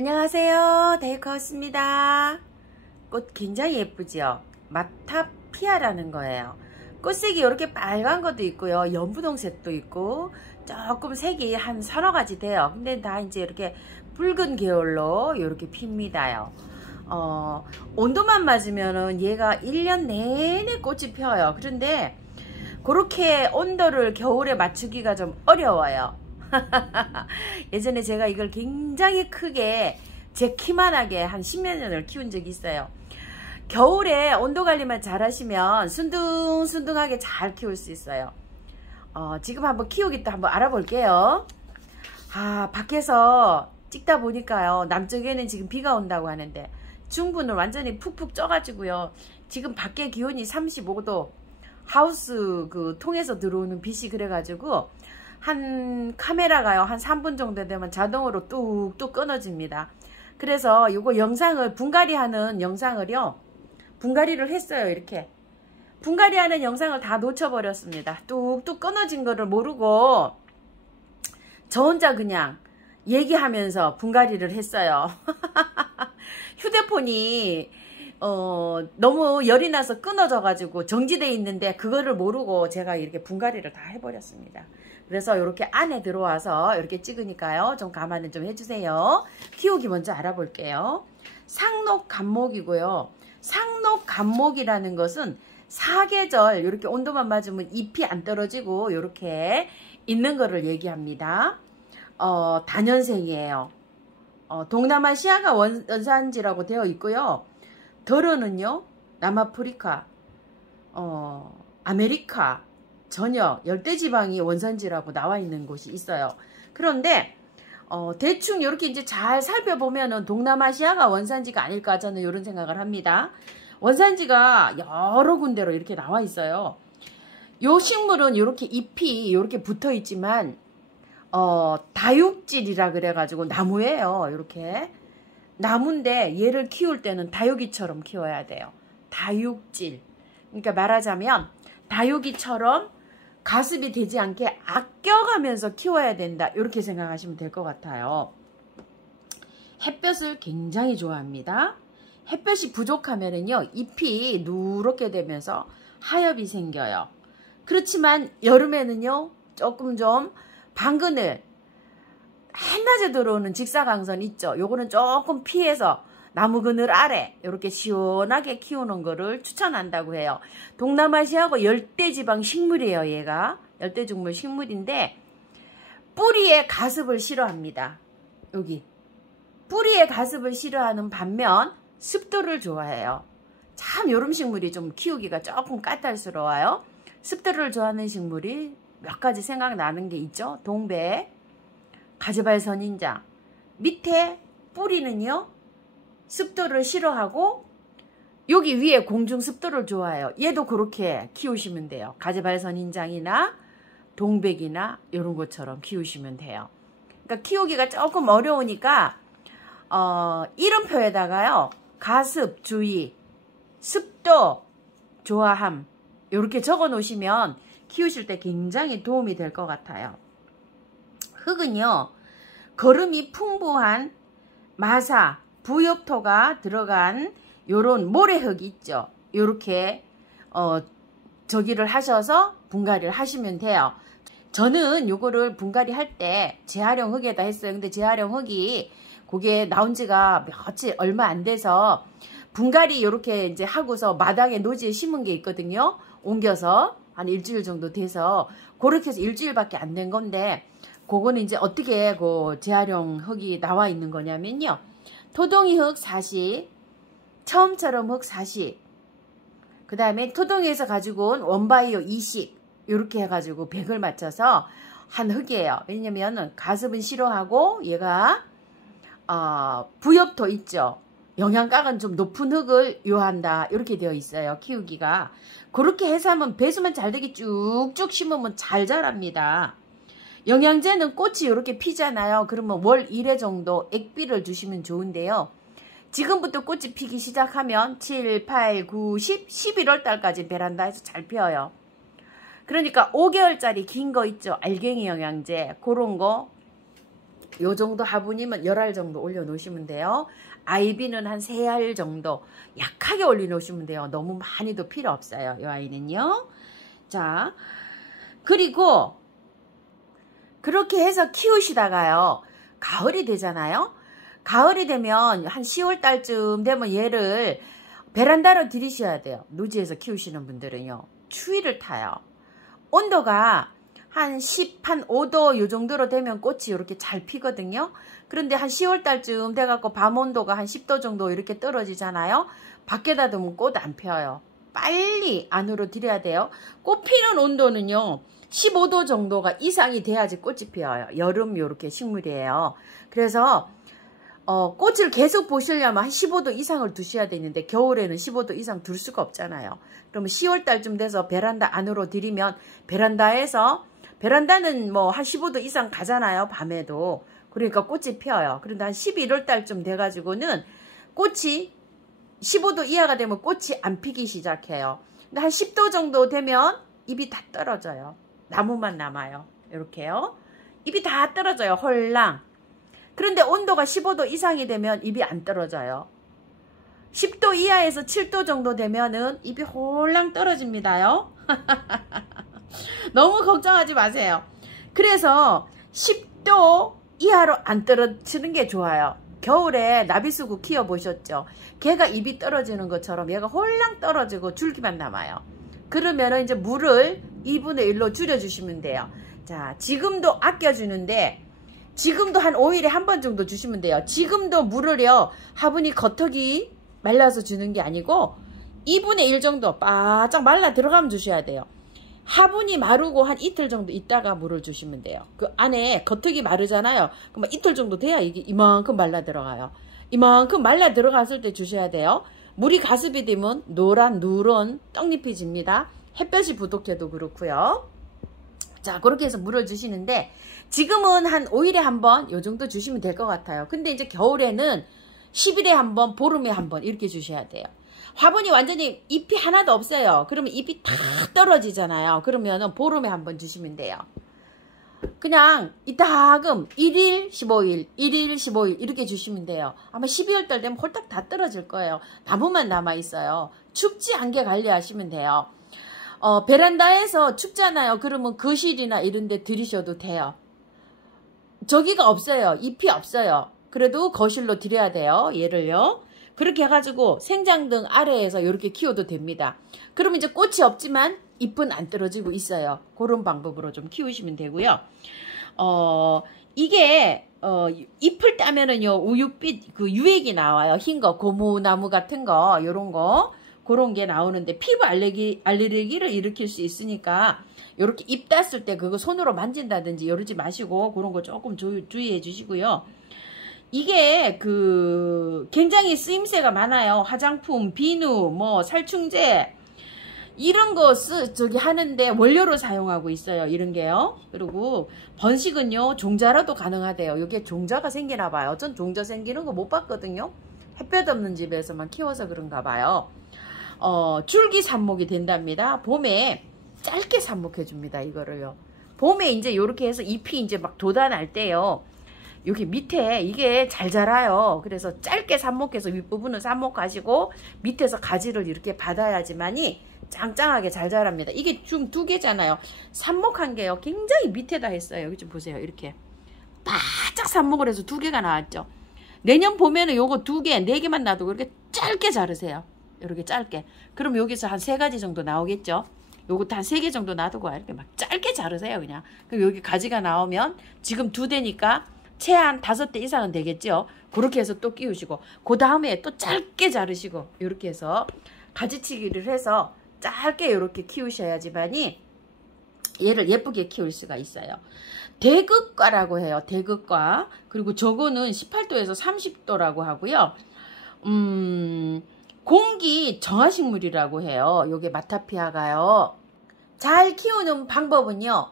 안녕하세요, 데이커스입니다. 꽃 굉장히 예쁘죠? 마타피아라는 거예요. 꽃색이 이렇게 빨간 것도 있고요, 연분홍색도 있고 조금 색이 한 서너 가지 돼요. 근데 다 이제 이렇게 붉은 계열로 이렇게 핍니다요. 온도만 맞으면은 얘가 1년 내내 꽃이 펴요. 그런데 그렇게 온도를 겨울에 맞추기가 좀 어려워요. 예전에 제가 이걸 굉장히 크게 제 키만하게 한 10몇 년을 키운 적이 있어요. 겨울에 온도 관리만 잘 하시면 순둥순둥하게 잘 키울 수 있어요. 지금 한번 키우기도 한번 알아볼게요. 밖에서 찍다 보니까요, 남쪽에는 지금 비가 온다고 하는데 중부는 완전히 푹푹 쪄가지고요, 지금 밖에 기온이 35도, 하우스 그 통에서 들어오는 빛이 그래가지고 한 카메라가요, 한 3분 정도 되면 자동으로 뚝뚝 끊어집니다. 그래서 요거 영상을 분갈이 하는 영상을요, 분갈이를 했어요. 이렇게 분갈이 하는 영상을 다 놓쳐버렸습니다. 뚝뚝 끊어진 거를 모르고 저 혼자 그냥 얘기하면서 분갈이를 했어요. 휴대폰이 너무 열이 나서 끊어져 가지고 정지되어 있는데 그거를 모르고 제가 이렇게 분갈이를 다 해버렸습니다. 그래서 이렇게 안에 들어와서 이렇게 찍으니까요, 좀 감안을 좀 해주세요. 키우기 먼저 알아볼게요. 상록감목이고요. 상록감목이라는 것은 사계절 이렇게 온도만 맞으면 잎이 안 떨어지고 이렇게 있는 거를 얘기합니다. 다년생이에요. 동남아시아가 원산지라고 되어 있고요. 덜어는요, 남아프리카, 아메리카 전역 열대지방이 원산지라고 나와 있는 곳이 있어요. 그런데 대충 이렇게 이제 잘 살펴보면은 동남아시아가 원산지가 아닐까, 저는 이런 생각을 합니다. 원산지가 여러 군데로 이렇게 나와 있어요. 요 식물은 이렇게 잎이 이렇게 붙어 있지만 다육질이라 그래가지고 나무예요. 이렇게 나무인데 얘를 키울 때는 다육이처럼 키워야 돼요. 다육질. 그러니까 말하자면 다육이처럼 가습이 되지 않게 아껴가면서 키워야 된다, 이렇게 생각하시면 될 것 같아요. 햇볕을 굉장히 좋아합니다. 햇볕이 부족하면은요, 잎이 누렇게 되면서 하엽이 생겨요. 그렇지만 여름에는요, 조금 좀 방그늘, 한낮에 들어오는 직사광선 있죠. 요거는 조금 피해서 나무 그늘 아래 이렇게 시원하게 키우는 거를 추천한다고 해요. 동남아시아고 열대지방 식물이에요. 얘가 열대植물 식물인데 뿌리에 가습을 싫어합니다. 여기 뿌리에 가습을 싫어하는 반면 습도를 좋아해요. 참 요런 식물이 좀 키우기가 조금 까탈스러워요. 습도를 좋아하는 식물이 몇 가지 생각나는 게 있죠. 동백, 가지발 선인장. 밑에 뿌리는요, 습도를 싫어하고 여기 위에 공중 습도를 좋아해요. 얘도 그렇게 키우시면 돼요. 가지발 선인장이나 동백이나 이런 것처럼 키우시면 돼요. 그러니까 키우기가 조금 어려우니까 이름표에다가요, 가습 주의, 습도 좋아함 이렇게 적어 놓으시면 키우실 때 굉장히 도움이 될 것 같아요. 흙은요, 거름이 풍부한 마사, 부엽토가 들어간 요런 모래흙 있죠. 요렇게 저기를 하셔서 분갈이를 하시면 돼요. 저는 요거를 분갈이 할 때 재활용 흙에다 했어요. 근데 재활용 흙이 그게 나온 지가 며칠 얼마 안 돼서 분갈이 요렇게 이제 하고서 마당에 노지에 심은 게 있거든요. 옮겨서 한 일주일 정도 돼서 그렇게 해서 일주일밖에 안 된 건데, 그거는 이제 어떻게 그 재활용 흙이 나와 있는 거냐면요, 토동이 흙 40, 처음처럼 흙 40, 그 다음에 토동이에서 가지고 온 원바이오 20, 이렇게 해가지고 100을 맞춰서 한 흙이에요. 왜냐면 가습은 싫어하고 얘가 부엽토 있죠. 영양가가 좀 높은 흙을 요한다, 이렇게 되어 있어요. 키우기가 그렇게 해서 하면 배수만 잘 되게 쭉쭉 심으면 잘 자랍니다. 영양제는 꽃이 이렇게 피잖아요. 그러면 월 1회 정도 액비를 주시면 좋은데요. 지금부터 꽃이 피기 시작하면 7, 8, 9, 10, 11월 달까지 베란다에서 잘 피어요. 그러니까 5개월짜리 긴 거 있죠. 알갱이 영양제, 그런 거 요 정도 화분이면 10알 정도 올려놓으시면 돼요. 아이비는 한 3알 정도 약하게 올려놓으시면 돼요. 너무 많이도 필요 없어요. 이 아이는요. 자, 그리고 그렇게 해서 키우시다가요. 가을이 되잖아요. 가을이 되면 한 10월 달쯤 되면 얘를 베란다로 들이셔야 돼요. 노지에서 키우시는 분들은요. 추위를 타요. 온도가 한 5도 요 정도로 되면 꽃이 이렇게 잘 피거든요. 그런데 한 10월 달쯤 돼갖고 밤 온도가 한 10도 정도 이렇게 떨어지잖아요. 밖에다 두면 꽃 안 펴요. 빨리 안으로 들여야 돼요. 꽃 피는 온도는요. 15도 정도가 이상이 돼야지 꽃이 피어요. 여름 요렇게 식물이에요. 그래서 꽃을 계속 보시려면 한 15도 이상을 두셔야 되는데 겨울에는 15도 이상 둘 수가 없잖아요. 그러면 10월 달쯤 돼서 베란다 안으로 들이면 베란다는 뭐 한 15도 이상 가잖아요. 밤에도. 그러니까 꽃이 피어요. 그런데 한 11월 달쯤 돼가지고는 꽃이 15도 이하가 되면 꽃이 안 피기 시작해요. 근데 한 10도 정도 되면 잎이 다 떨어져요. 나무만 남아요. 이렇게요. 잎이 다 떨어져요. 홀랑. 그런데 온도가 15도 이상이 되면 잎이 안 떨어져요. 10도 이하에서 7도 정도 되면은 잎이 홀랑 떨어집니다요. 너무 걱정하지 마세요. 그래서 10도 이하로 안 떨어지는 게 좋아요. 겨울에 나비수국 키워보셨죠? 걔가 잎이 떨어지는 것처럼 얘가 홀랑 떨어지고 줄기만 남아요. 그러면 이제 물을 2분의 1로 줄여주시면 돼요. 자, 지금도 아껴주는데 지금도 한 5일에 한 번 정도 주시면 돼요. 지금도 물을요. 화분이 겉흙이 말라서 주는 게 아니고 2분의 1 정도 바짝 말라 들어가면 주셔야 돼요. 화분이 마르고 한 이틀 정도 있다가 물을 주시면 돼요. 그 안에 겉흙이 마르잖아요. 그럼 이틀 정도 돼야 이게 이만큼 말라 들어가요. 이만큼 말라 들어갔을 때 주셔야 돼요. 물이 가습이 되면 누런 떡잎이 집니다. 햇볕이 부족해도 그렇고요. 자, 그렇게 해서 물을 주시는데 지금은 한 5일에 한 번 요 정도 주시면 될 것 같아요. 근데 이제 겨울에는 10일에 한 번, 보름에 한 번 이렇게 주셔야 돼요. 화분이 완전히 잎이 하나도 없어요. 그러면 잎이 다 떨어지잖아요. 그러면 보름에 한 번 주시면 돼요. 그냥 이따금 1일 15일 1일 15일 이렇게 주시면 돼요. 아마 12월 달 되면 홀딱 다 떨어질 거예요. 나무만 남아있어요. 춥지 않게 관리하시면 돼요. 베란다에서 춥잖아요. 그러면 거실이나 이런 데 들이셔도 돼요. 저기가 없어요. 잎이 없어요. 그래도 거실로 들여야 돼요. 얘를요. 그렇게 해가지고 생장등 아래에서 이렇게 키워도 됩니다. 그러면 이제 꽃이 없지만 잎은 안 떨어지고 있어요. 그런 방법으로 좀 키우시면 되고요. 이게 잎을 따면은요 우윳빛 그 유액이 나와요. 흰 거, 고무나무 같은 거, 요런 거 그런 게 나오는데 피부 알레르기를 일으킬 수 있으니까 이렇게 잎 땄을 때 그거 손으로 만진다든지 이러지 마시고 그런 거 조금 주의해 주시고요. 이게 굉장히 쓰임새가 많아요. 화장품, 비누, 뭐 살충제 이런 거 하는데 원료로 사용하고 있어요. 이런 게요. 그리고 번식은요 종자로도 가능하대요. 이게 종자가 생기나 봐요. 전 종자 생기는 거 못 봤거든요. 햇볕 없는 집에서만 키워서 그런가 봐요. 줄기 삽목이 된답니다. 봄에 짧게 삽목해 줍니다. 이거를요. 봄에 이제 이렇게 해서 잎이 이제 막 돋아날 때요. 여기 밑에 이게 잘 자라요. 그래서 짧게 삽목해서 윗부분은 삽목하시고 밑에서 가지를 이렇게 받아야지만이 짱짱하게 잘 자랍니다. 이게 지금 2개잖아요. 삽목한 게요. 굉장히 밑에다 했어요. 여기 좀 보세요. 이렇게 바짝 삽목을 해서 2개가 나왔죠. 내년 봄에는 요거 2개, 4개만 놔두고 이렇게 짧게 자르세요. 이렇게 짧게. 그럼 여기서 한 3가지 정도 나오겠죠. 요것도 한 3개 정도 놔두고 이렇게 막 짧게 자르세요. 그냥. 그럼 여기 가지가 나오면 지금 2대니까 최한 5대 이상은 되겠죠. 그렇게 해서 또 끼우시고 그 다음에 또 짧게 자르시고 이렇게 해서 가지치기를 해서 짧게 이렇게 키우셔야지만이 얘를 예쁘게 키울 수가 있어요. 대극과라고 해요. 대극과. 그리고 저거는 18도에서 30도라고 하고요. 공기 정화식물이라고 해요. 요게 마타피아가요. 잘 키우는 방법은요.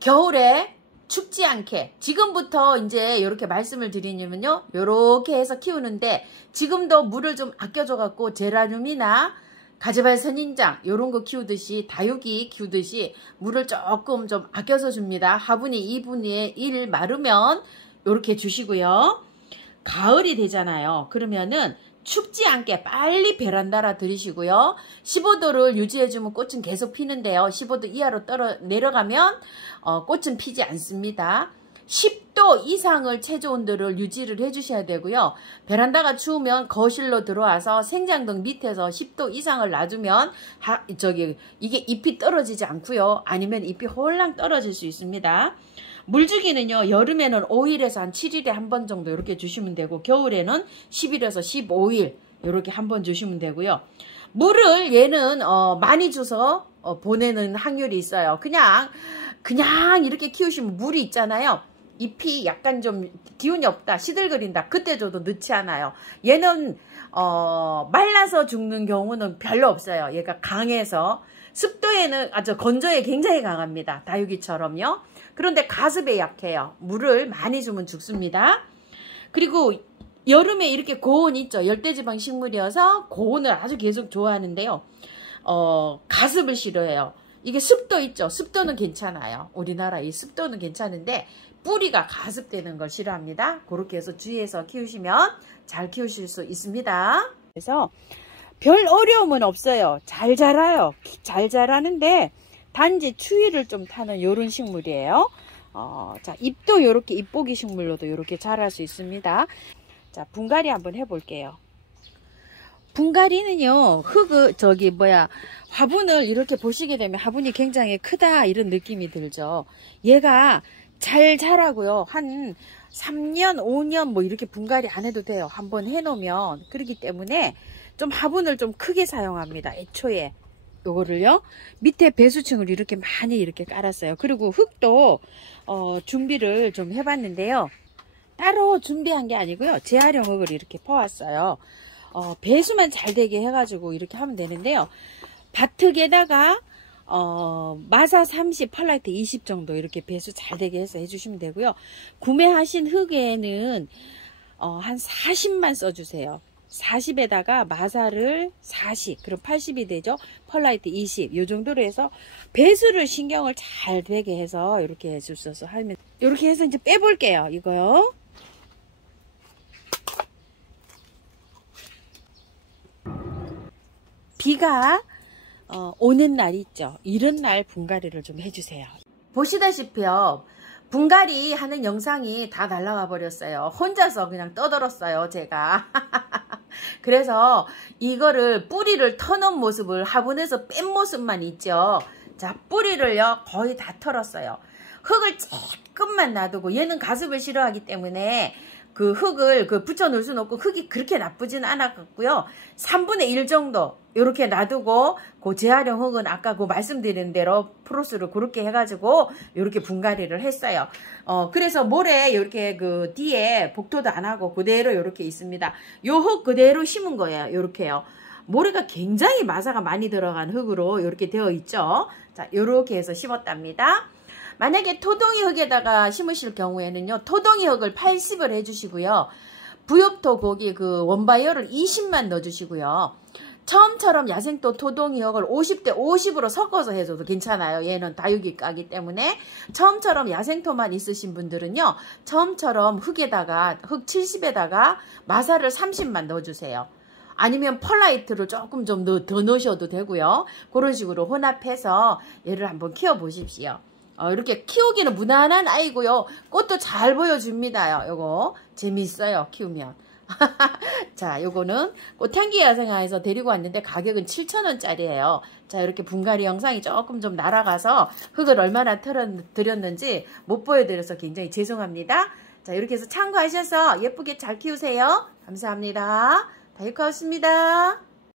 겨울에 춥지 않게 지금부터 이제 이렇게 말씀을 드리냐면요. 이렇게 해서 키우는데 지금도 물을 좀 아껴줘 갖고 제라늄이나 가지발 선인장 이런 거 키우듯이 다육이 키우듯이 물을 조금 좀 아껴서 줍니다. 화분이 2분의 1 마르면 요렇게 주시고요. 가을이 되잖아요. 그러면은 춥지 않게 빨리 베란다라 들이시고요. 15도를 유지해주면 꽃은 계속 피는데요. 15도 이하로 내려가면 꽃은 피지 않습니다. 10도 이상을 최저 온도를 유지를 해주셔야 되고요. 베란다가 추우면 거실로 들어와서 생장등 밑에서 10도 이상을 놔두면 이게 잎이 떨어지지 않고요. 아니면 잎이 홀랑 떨어질 수 있습니다. 물주기는요, 여름에는 5일에서 한 7일에 한 번 정도 이렇게 주시면 되고, 겨울에는 10일에서 15일 이렇게 한 번 주시면 되고요. 물을 얘는 많이 줘서 보내는 확률이 있어요. 그냥 이렇게 키우시면 물이 있잖아요. 잎이 약간 좀 기운이 없다, 시들거린다, 그때 줘도 넣지 않아요. 얘는 말라서 죽는 경우는 별로 없어요. 얘가 강해서 습도에는 아주 건조에 굉장히 강합니다. 다육이처럼요. 그런데 가습에 약해요. 물을 많이 주면 죽습니다. 그리고 여름에 이렇게 고온 있죠. 열대지방 식물이어서 고온을 아주 계속 좋아하는데요. 가습을 싫어해요. 이게 습도 있죠. 습도는 괜찮아요. 우리나라 이 습도는 괜찮은데 뿌리가 가습되는 걸 싫어합니다. 그렇게 해서 주의해서 키우시면 잘 키우실 수 있습니다. 그래서 별 어려움은 없어요. 잘 자라요. 잘 자라는데 단지 추위를 좀 타는 요런 식물이에요. 자, 잎도 요렇게 잎보기 식물로도 요렇게 자랄 수 있습니다. 자, 분갈이 한번 해볼게요. 분갈이는요, 화분을 이렇게 보시게 되면 화분이 굉장히 크다 이런 느낌이 들죠. 얘가 잘 자라고요. 한 3년, 5년 뭐 이렇게 분갈이 안 해도 돼요. 한번 해놓으면. 그렇기 때문에 좀 화분을 좀 크게 사용합니다. 애초에. 요거를요, 밑에 배수층을 이렇게 많이 이렇게 깔았어요. 그리고 흙도 준비를 좀 해봤는데요. 따로 준비한 게 아니고요. 재활용 흙을 이렇게 퍼왔어요. 배수만 잘 되게 해가지고 이렇게 하면 되는데요. 밭흙에다가 마사 30, 펄라이트 20 정도 이렇게 배수 잘 되게 해서 해주시면 되고요. 구매하신 흙에는 한 40만 써주세요. 40에다가 마사를 40, 그럼 80이 되죠. 펄라이트 20, 요 정도로 해서 배수를 신경을 잘 되게 해서 이렇게 해주셔서 하면, 이렇게 해서 이제 빼볼게요. 이거요. 비가 오는 날 있죠. 이런 날 분갈이를 좀 해주세요. 보시다시피요, 분갈이 하는 영상이 다 날라와 버렸어요. 혼자서 그냥 떠들었어요, 제가. 그래서 이거를 뿌리를 터는 모습을 화분에서 뺀 모습만 있죠. 자, 뿌리를요 거의 다 털었어요. 흙을 조금만 놔두고, 얘는 가습을 싫어하기 때문에 그 흙을 붙여 놓을 수는 없고, 흙이 그렇게 나쁘진 않았고요. 3분의 1 정도 이렇게 놔두고, 그 재활용 흙은 아까 그 말씀드린 대로 프로스를 그렇게 해가지고 이렇게 분갈이를 했어요. 그래서 모래 이렇게 그 뒤에 복토도 안 하고 그대로 이렇게 있습니다. 요 흙 그대로 심은 거예요. 이렇게요. 모래가 굉장히 마사가 많이 들어간 흙으로 이렇게 되어 있죠. 자, 이렇게 해서 심었답니다. 만약에 토동이 흙에다가 심으실 경우에는요, 토동이 흙을 80을 해주시고요. 부엽토 거기 그 원바이어를 20만 넣어주시고요. 처음처럼 야생토 토동이 흙을 50대 50으로 섞어서 해줘도 괜찮아요. 얘는 다육이 까기 때문에. 처음처럼 야생토만 있으신 분들은요, 처음처럼 흙 70에다가 마사를 30만 넣어주세요. 아니면 펄라이트를 조금 좀 더 넣으셔도 되고요. 그런 식으로 혼합해서 얘를 한번 키워보십시오. 이렇게 키우기는 무난한 아이고요. 꽃도 잘 보여줍니다요. 요거 재밌어요, 키우면. 자, 요거는 꽃향기 야생화에서 데리고 왔는데 가격은 7,000원짜리예요. 자, 이렇게 분갈이 영상이 조금 좀 날아가서 흙을 얼마나 드렸는지 못 보여드려서 굉장히 죄송합니다. 자, 이렇게 해서 참고하셔서 예쁘게 잘 키우세요. 감사합니다. 다육하우스입니다.